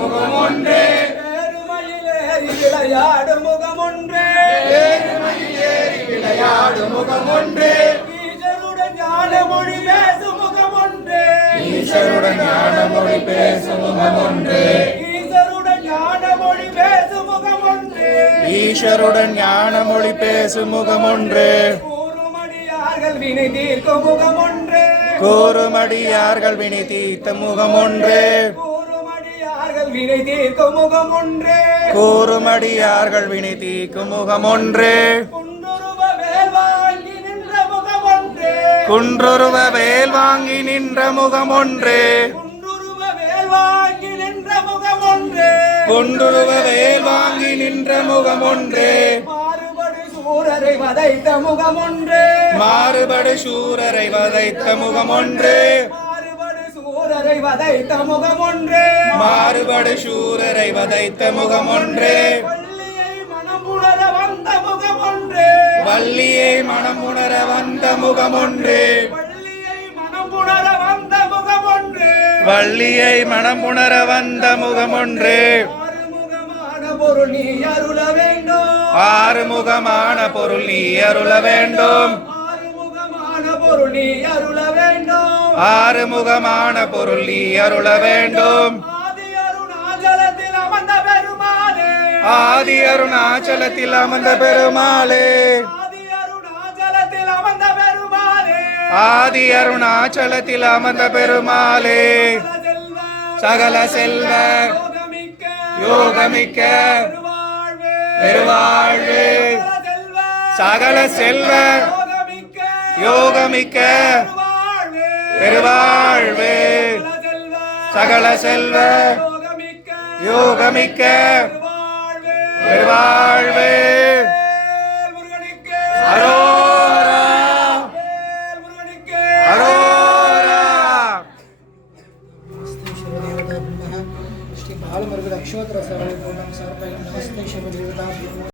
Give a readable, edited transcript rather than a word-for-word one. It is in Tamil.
முகம் ஒன்றே ஏறுமயிலேறி விளையாடு முகம் ஒன்றே ஏறுமயிலேறி விளையாடு முகம் ஒன்றே ஈசருடன் ஞான மொழி பேசும் முகம் ஒன்றே ஈஸ்வருடன் ஞான மொழி பேசும் முகம் ஒன்றே ஈசருடன் ஞான மொழி பேசும் முகம் ஒன்றே ஈஸ்வருடன் ஞான மொழி பேசும் முகம் ஒன்றே கூறுமடியார்கள் வினை தீர்க்கும் முகம் ஒன்றே கூறுமடியார்கள் வினை தீர்த்த முகம் ஒன்றே கூறுமடியார்கள் வினை தீர்க்கும் முகம் ஒன்றே கூறுமடியார்கள் வினை தீர்க்கும் முகம் ஒன்றே குன்றுருவ வேல் வாங்கி நின்ற முகம் ஒன்றே குன்றுருவ வேல் வாங்கி நின்ற முகம் ஒன்றே குன்றுருவ வேல் வாங்கி நின்ற முகம் ஒன்றே குன்றுருவ வேல் வாங்கி நின்ற முகம் ஒன்றே மாறுபடு சூரரை வதைத்த முகம் ஒன்றே மாறுபடு சூரரை வதைத்த முகம் ஒன்றே மாறுபடு சூரரை வதைத்த முகம் ஒன்றே மாறுபடு சூரரை வதைத்த முகம் ஒன்றே வள்ளியை மனமுணர வந்த முகம் ஒன்றே வள்ளியை மனமுணர வந்த முகம் ஒன்றே வள்ளியை மனமுணர வந்த முகம் ஒன்றே வள்ளியை மனமுணர வந்த முகம் ஒன்றே ஆறுமுகமான பொருள் நீ அருள வேண்டும் ஆறுமுகமான பொருள் நீ அருள வேண்டும் ஆறுமுகமான பொருள் நீ அருள வேண்டும் ஆறுமுகமான பொருள் நீ அருள வேண்டும் ஆதி அருணாச்சலத்தில் அமர்ந்த பெருமானே ஆதி அருணாச்சலத்தில் அமர்ந்த பெருமாளே ஆதி அருணாச்சலத்தில் அமர்ந்த பெருமானே ஆதி அருணாச்சலத்தில் அமர்ந்த பெருமாளே சகல செல்வ யோகமிக்க யோகமிக்க பெருவாழ்வே பெருவாழ்வு சகல செல்வ யோகமிக்க யோகமிக்க பெருவாழ்வே பெருவாழ்வு சகல செல்வ யோகமிக்க யோகமிக்க பெருவாழ்வே பெருவாழ்வு முருகனுக்கு அரோரா முருகனுக்கு அரோரா श्री बालमुरुगन अक्षोत्र सर्वपूर्णं सर्वं नमस्ते शिवदेवताभ्यो